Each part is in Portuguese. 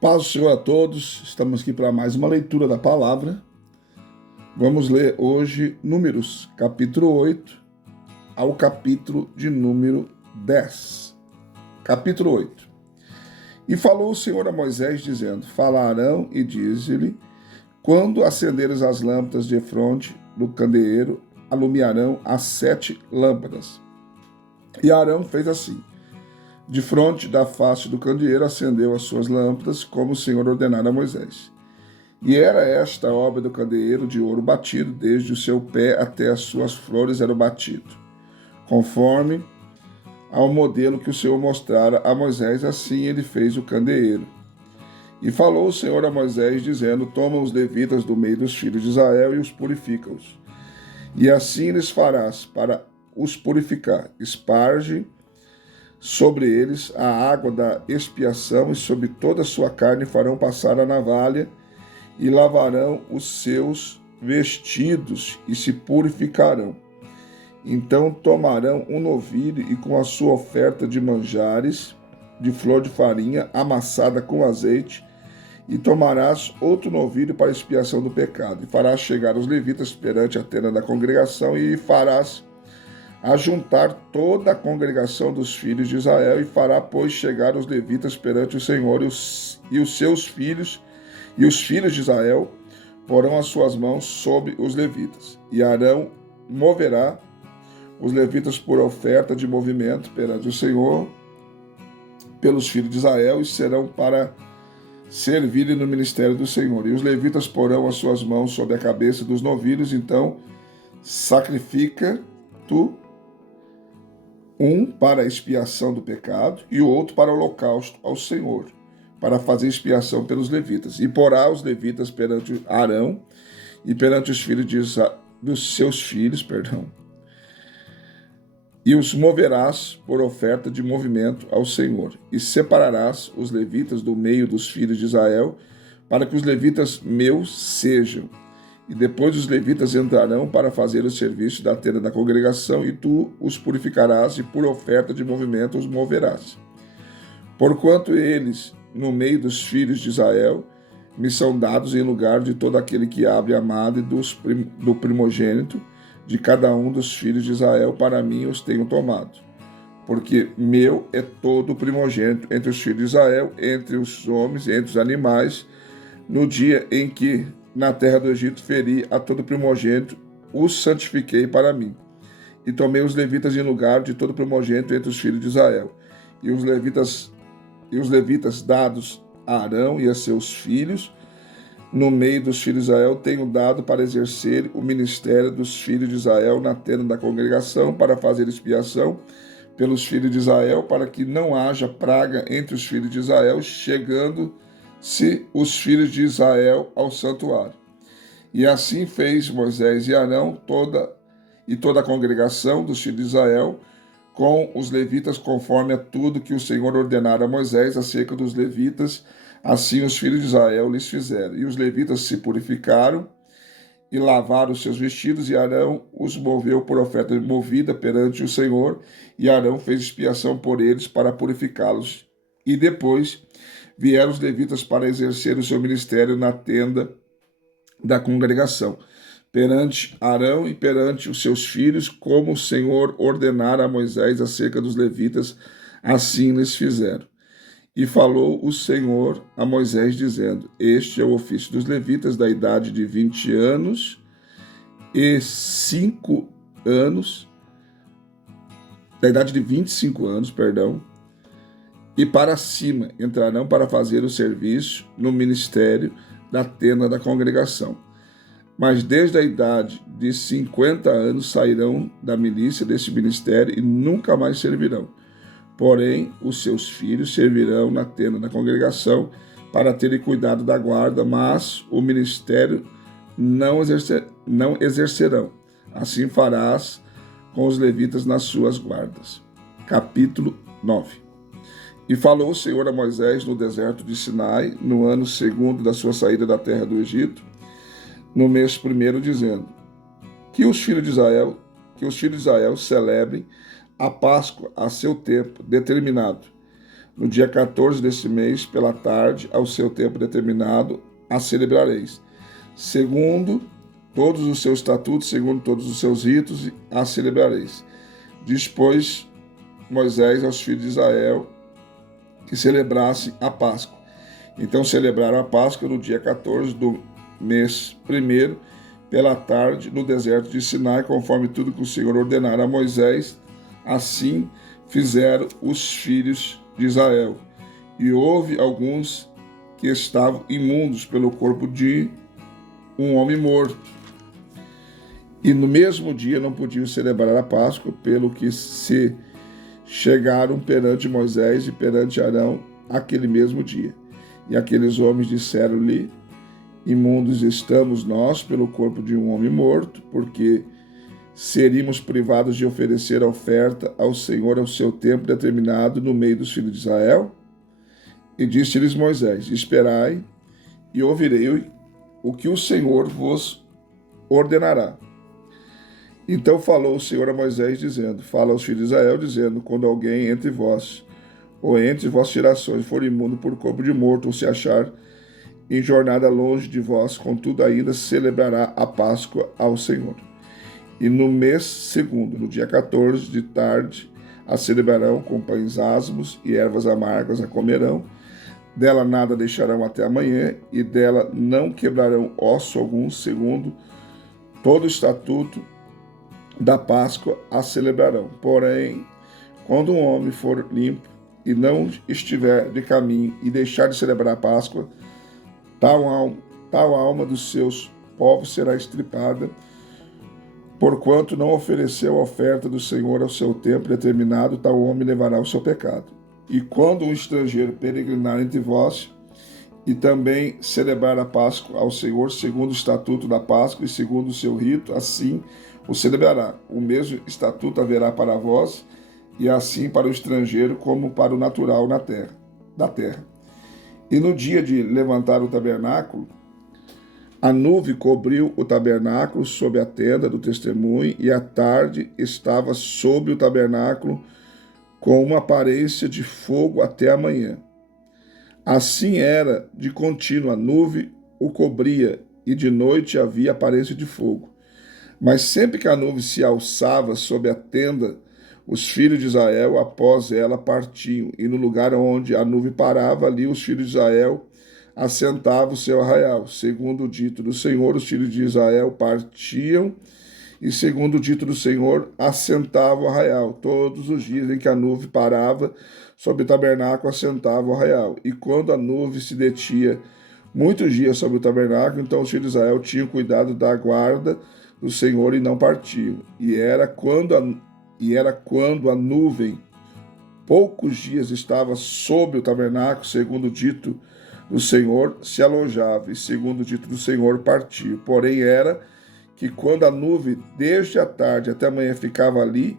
Paz do Senhor a todos, estamos aqui para mais uma leitura da palavra. Vamos ler hoje Números, capítulo 8, ao capítulo de número 10. Capítulo 8. E falou o Senhor a Moisés, dizendo: Fala a Arão e diz-lhe: Quando acenderes as lâmpadas de fronte do candeeiro, alumiarão as 7 lâmpadas. E Arão fez assim. De fronte da face do candeeiro acendeu as suas lâmpadas, como o Senhor ordenara a Moisés. E era esta a obra do candeeiro de ouro batido, desde o seu pé até as suas flores era batido. Conforme ao modelo que o Senhor mostrara a Moisés, assim ele fez o candeeiro. E falou o Senhor a Moisés, dizendo: Toma os levitas do meio dos filhos de Israel e os purifica-os. E assim lhes farás para os purificar. Esparge sobre eles a água da expiação, e sobre toda a sua carne farão passar a navalha, e lavarão os seus vestidos, e se purificarão. Então tomarão um novilho, e com a sua oferta de manjares, de flor de farinha, amassada com azeite, e tomarás outro novilho para expiação do pecado, e farás chegar os levitas perante a tenda da congregação, e farás ajuntar toda a congregação dos filhos de Israel, e fará, pois, chegar os levitas perante o Senhor, e os seus filhos, e os filhos de Israel porão as suas mãos sobre os levitas. E Arão moverá os levitas por oferta de movimento perante o Senhor, pelos filhos de Israel, e serão para servirem no ministério do Senhor. E os levitas porão as suas mãos sobre a cabeça dos novilhos, então sacrifica tu um para a expiação do pecado e o outro para o holocausto ao Senhor, para fazer expiação pelos levitas. E porá os levitas perante Arão e perante os filhos dos seus filhos, e os moverás por oferta de movimento ao Senhor. E separarás os levitas do meio dos filhos de Israel, para que os levitas meus sejam. E depois os levitas entrarão para fazer o serviço da tenda da congregação, e tu os purificarás, e por oferta de movimento os moverás. Porquanto eles, no meio dos filhos de Israel, me são dados em lugar de todo aquele que abre a madre do primogênito, de cada um dos filhos de Israel, para mim os tenho tomado. Porque meu é todo o primogênito entre os filhos de Israel, entre os homens, entre os animais, no dia em que na terra do Egito feri a todo primogênito, os santifiquei para mim. E tomei os levitas em lugar de todo primogênito entre os filhos de Israel. E os levitas dados a Arão e a seus filhos, no meio dos filhos de Israel, tenho dado para exercer o ministério dos filhos de Israel na tenda da congregação, para fazer expiação pelos filhos de Israel, para que não haja praga entre os filhos de Israel, chegando-se os filhos de Israel ao santuário. E assim fez Moisés e Arão toda a congregação dos filhos de Israel, com os levitas, conforme a tudo que o Senhor ordenara a Moisés acerca dos levitas, assim os filhos de Israel lhes fizeram. E os levitas se purificaram e lavaram os seus vestidos, e Arão os moveu por oferta movida perante o Senhor, e Arão fez expiação por eles para purificá-los. E depois vieram os levitas para exercer o seu ministério na tenda da congregação, perante Arão e perante os seus filhos, como o Senhor ordenara a Moisés acerca dos levitas, assim lhes fizeram. E falou o Senhor a Moisés, dizendo: Este é o ofício dos levitas da idade de 20 anos e 5 anos, da idade de 25 anos, e para cima entrarão para fazer o serviço no ministério da tenda da congregação. Mas desde a idade de 50 anos sairão da milícia desse ministério e nunca mais servirão. Porém, os seus filhos servirão na tenda da congregação para terem cuidado da guarda, mas o ministério não exercerão. Assim farás com os levitas nas suas guardas. Capítulo 9. E falou o Senhor a Moisés no deserto de Sinai, no ano 2º da sua saída da terra do Egito, no mês 1º, dizendo: Que os filhos de Israel celebrem a Páscoa a seu tempo determinado, No dia 14 deste mês, pela tarde, ao seu tempo determinado, a celebrareis. Segundo todos os seus estatutos, segundo todos os seus ritos, a celebrareis. Dispôs Moisés aos filhos de Israel que celebrassem a Páscoa. Então celebraram a Páscoa no dia 14 do mês primeiro, pela tarde, no deserto de Sinai, conforme tudo que o Senhor ordenara a Moisés. Assim fizeram os filhos de Israel. E houve alguns que estavam imundos pelo corpo de um homem morto. E no mesmo dia não podiam celebrar a Páscoa, pelo que se chegaram perante Moisés e perante Arão aquele mesmo dia. E aqueles homens disseram-lhe: imundos estamos nós pelo corpo de um homem morto, porque seríamos privados de oferecer a oferta ao Senhor ao seu tempo determinado no meio dos filhos de Israel? E disse-lhes Moisés: esperai e ouvirei o que o Senhor vos ordenará. Então falou o Senhor a Moisés, dizendo: fala aos filhos de Israel, dizendo: quando alguém entre vós, ou entre vossas gerações, for imundo por corpo de morto, ou se achar em jornada longe de vós, contudo ainda celebrará a Páscoa ao Senhor. E no mês segundo, no dia 14 de tarde, a celebrarão com pães asmos e ervas amargas a comerão. Dela nada deixarão até amanhã, e dela não quebrarão osso algum, segundo todo o estatuto da Páscoa a celebrarão. Porém, quando um homem for limpo e não estiver de caminho e deixar de celebrar a Páscoa, tal alma dos seus povos será estripada, porquanto não ofereceu a oferta do Senhor ao seu tempo determinado, tal homem levará o seu pecado. E quando um estrangeiro peregrinar entre vós, e também celebrar a Páscoa ao Senhor, segundo o estatuto da Páscoa e segundo o seu rito, assim o celebrará. O mesmo estatuto haverá para vós, e assim para o estrangeiro como para o natural da terra. E no dia de levantar o tabernáculo, a nuvem cobriu o tabernáculo sob a tenda do testemunho, e à tarde estava sobre o tabernáculo com uma aparência de fogo até a manhã. Assim era de contínuo, a nuvem o cobria, e de noite havia aparência de fogo. Mas sempre que a nuvem se alçava sobre a tenda, os filhos de Israel, após ela, partiam, e no lugar onde a nuvem parava, ali os filhos de Israel assentavam o seu arraial. Segundo o dito do Senhor, os filhos de Israel partiam, e segundo o dito do Senhor, assentavam o arraial. Todos os dias em que a nuvem parava sobre o tabernáculo, assentavam o arraial. E quando a nuvem se detinha muitos dias sobre o tabernáculo, então os filhos de Israel tinham cuidado da guarda do Senhor e não partiam. E era quando a nuvem poucos dias estava sobre o tabernáculo, segundo o dito do Senhor, se alojava, e segundo o dito do Senhor, partia. Porém era que quando a nuvem desde a tarde até a manhã ficava ali,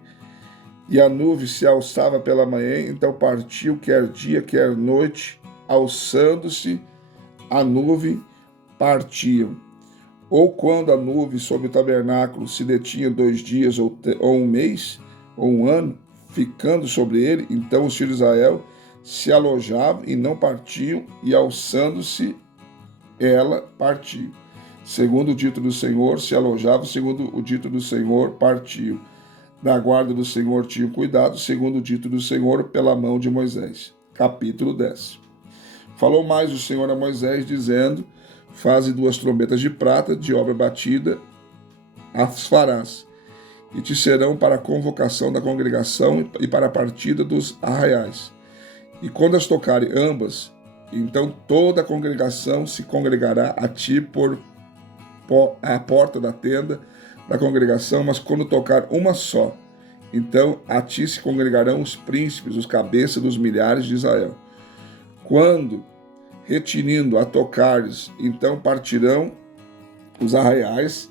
e a nuvem se alçava pela manhã, então partiu quer dia, quer noite, alçando-se a nuvem, partiam. Ou quando a nuvem sobre o tabernáculo se detinha 2 dias, ou 1 mês, ou 1 ano, ficando sobre ele, então os filhos de Israel se alojavam e não partiam, e alçando-se ela, partiu. Segundo o dito do Senhor, se alojavam, segundo o dito do Senhor, partiu. Da guarda do Senhor tinham cuidado, segundo o dito do Senhor, pela mão de Moisés. Capítulo 10. Falou mais o Senhor a Moisés, dizendo: faze 2 trombetas de prata, de obra batida, as farás, e te serão para a convocação da congregação e para a partida dos arraiais. E quando as tocarem ambas, então toda a congregação se congregará a ti por a porta da tenda da congregação, mas quando tocar uma só, então a ti se congregarão os príncipes, os cabeças dos milhares de Israel. Quando retinindo a tocares, então partirão os arraiais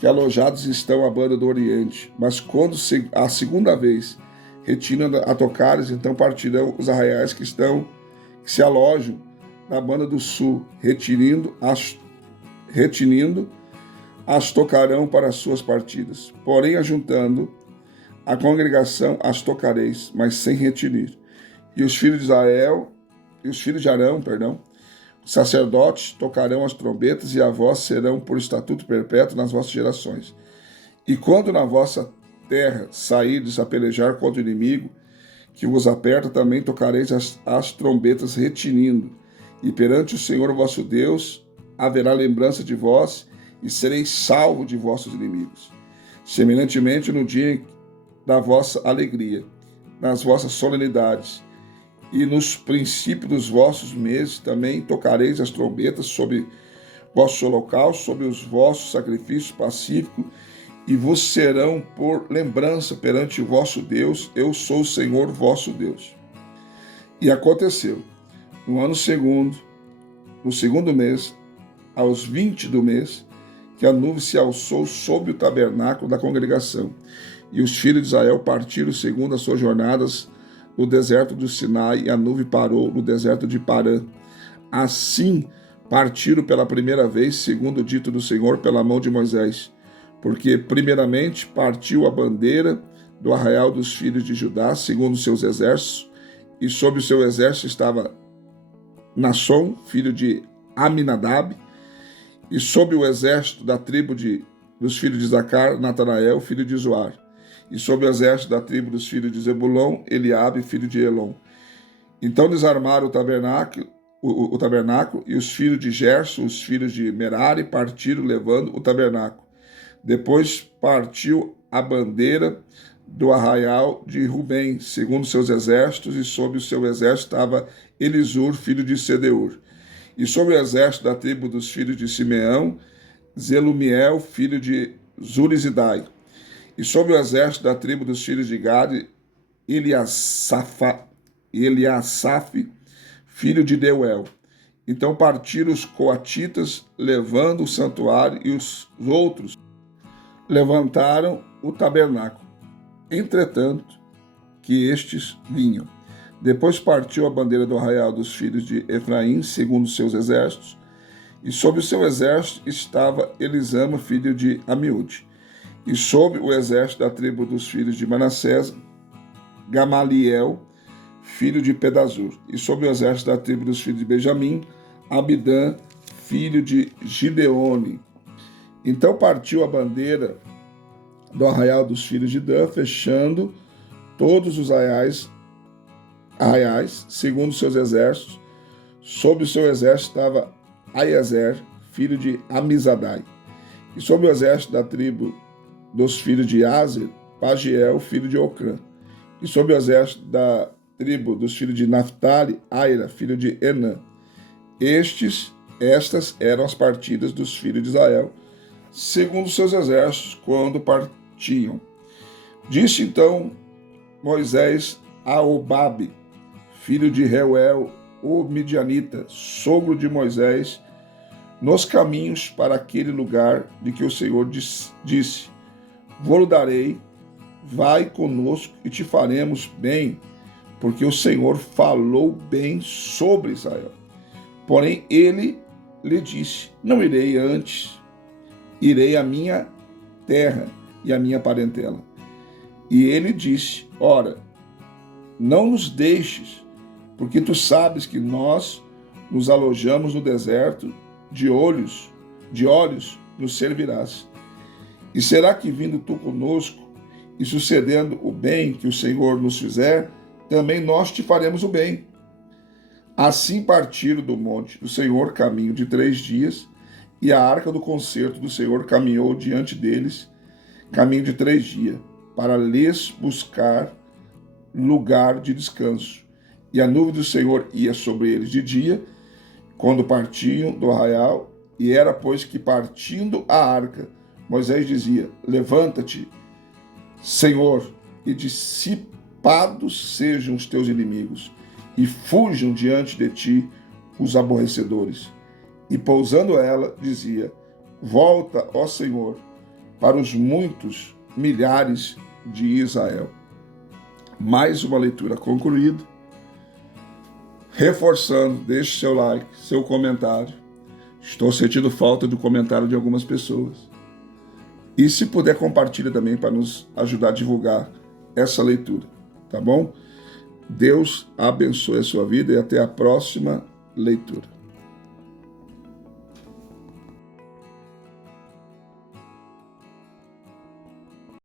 que alojados estão à banda do Oriente. Mas quando a segunda vez retinando a tocares, então partirão os arraiais que se alojam na banda do sul, retinindo as tocarão para as suas partidas. Porém, ajuntando a congregação, as tocareis, mas sem retinir. E os filhos de Israel, e os filhos de Arão, os sacerdotes tocarão as trombetas, e a voz serão por estatuto perpétuo nas vossas gerações. E quando na vossa terra sairdes a pelejar contra o inimigo, que vos aperta, também tocareis as trombetas retinindo. E perante o Senhor vosso Deus haverá lembrança de vós, e sereis salvos de vossos inimigos. Semelhantemente, no dia da vossa alegria, nas vossas solenidades, e nos princípios dos vossos meses, também tocareis as trombetas sobre vossos holocaustos, sobre os vossos sacrifícios pacíficos, e vos serão por lembrança perante o vosso Deus. Eu sou o Senhor vosso Deus. E aconteceu, no segundo mês, aos 20 do mês, que a nuvem se alçou sobre o tabernáculo da congregação, e os filhos de Israel partiram segundo as suas jornadas no deserto do Sinai, e a nuvem parou no deserto de Parã. Assim partiram pela primeira vez, segundo o dito do Senhor, pela mão de Moisés, porque primeiramente partiu a bandeira do arraial dos filhos de Judá, segundo os seus exércitos, e sob o seu exército estava Nasson, filho de Aminadab, e sob o exército da tribo dos filhos de Zacar, Natanael, filho de Zoar, e sob o exército da tribo dos filhos de Zebulon, Eliabe, filho de Elon. Então desarmaram o tabernáculo, e os filhos de Gerson, os filhos de Merari, partiram levando o tabernáculo. Depois partiu a bandeira do arraial de Rubem, segundo seus exércitos, e sob o seu exército estava Elisur, filho de Sedeur. E sob o exército da tribo dos filhos de Simeão, Zelumiel, filho de Zurizidai. E sob o exército da tribo dos filhos de Gade, Eliasaf, filho de Deuel. Então partiram os coatitas, levando o santuário, e os outros levantaram o tabernáculo. Entretanto, que estes vinham. Depois partiu a bandeira do arraial dos filhos de Efraim, segundo seus exércitos, e sob o seu exército estava Elisama, filho de Amiúde. E sob o exército da tribo dos filhos de Manassés, Gamaliel, filho de Pedazur. E sob o exército da tribo dos filhos de Benjamim, Abidã, filho de Gideone. Então partiu a bandeira do arraial dos filhos de Dan, fechando todos os arraiais, segundo seus exércitos. Sob o seu exército estava Aiezer, filho de Amizadai. E sob o exército da tribo dos filhos de Aser, Pagiel, filho de Ocrã. E sob o exército da tribo dos filhos de Naphtali, Aira, filho de Enã. Estas eram as partidas dos filhos de Israel, segundo seus exércitos, quando partiam. Disse então Moisés a Obabe, filho de Reuel, o midianita, sogro de Moisés, nos caminhos para aquele lugar de que o Senhor disse: vou-lo darei, vai conosco e te faremos bem, porque o Senhor falou bem sobre Israel. Porém ele lhe disse: não irei antes, irei à minha terra e à minha parentela. E ele disse: ora, não nos deixes, porque tu sabes que nós nos alojamos no deserto, de olhos nos servirás. E será que vindo tu conosco, e sucedendo o bem que o Senhor nos fizer, também nós te faremos o bem. Assim partiram do monte do Senhor caminho de 3 dias, e a arca do concerto do Senhor caminhou diante deles, caminho de 3 dias, para lhes buscar lugar de descanso. E a nuvem do Senhor ia sobre eles de dia, quando partiam do arraial, e era, pois, que partindo a arca, Moisés dizia: levanta-te, Senhor, e dissipados sejam os teus inimigos, e fujam diante de ti os aborrecedores. E pousando ela, dizia: volta, ó Senhor, para os muitos milhares de Israel. Mais uma leitura concluída. Reforçando, deixe seu like, seu comentário. Estou sentindo falta do comentário de algumas pessoas. E se puder, compartilhe também para nos ajudar a divulgar essa leitura, tá bom? Deus abençoe a sua vida e até a próxima leitura.